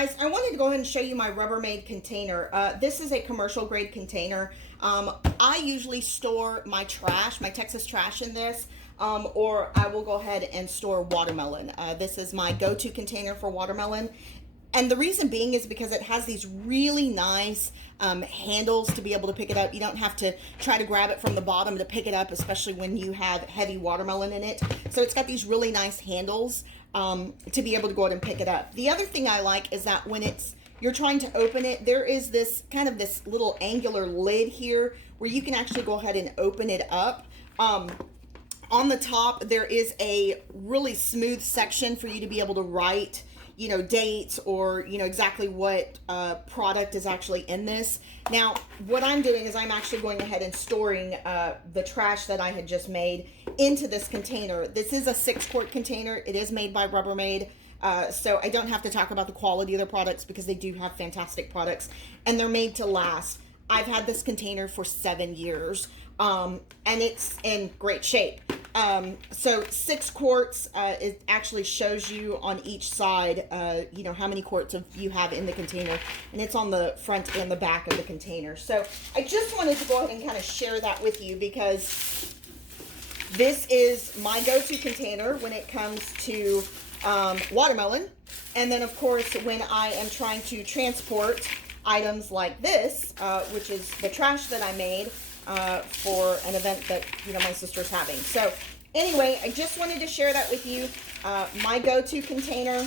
guys, I wanted to go ahead and show you my Rubbermaid container. This is a commercial grade container. I usually store my trash, my Texas trash in this, or I will go ahead and store watermelon. This is my go-to container for watermelon. And the reason being is because it has these really nice handles to be able to pick it up. You don't have to try to grab it from the bottom to pick it up, especially when you have heavy watermelon in it. So it's got these really nice handles to be able to go ahead and pick it up. The other thing I like is that when you're trying to open it, there is this kind of this little angular lid here where you can actually go ahead and open it up. On the top, there is a really smooth section for you to be able to write, you know, dates or, you know, exactly what product is actually in this. Now, what I'm doing is I'm actually going ahead and storing the trash that I had just made into this container. This is a 6-quart container. It is made by Rubbermaid. So I don't have to talk about the quality of their products because they do have fantastic products and they're made to last. I've had this container for 7 years and it's in great shape. So 6 quarts, it actually shows you on each side, you know, how many quarts you have in the container, and it's on the front and the back of the container. So I just wanted to go ahead and kind of share that with you because this is my go-to container when it comes to watermelon. And then of course, when I am trying to transport items like this, which is the trash that I made, for an event that, you know, my sister's having. So anyway, I just wanted to share that with you. My go-to container,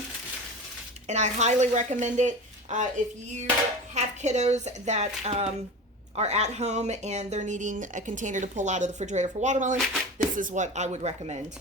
and I highly recommend it. If you have kiddos that are at home and they're needing a container to pull out of the refrigerator for watermelon, this is what I would recommend.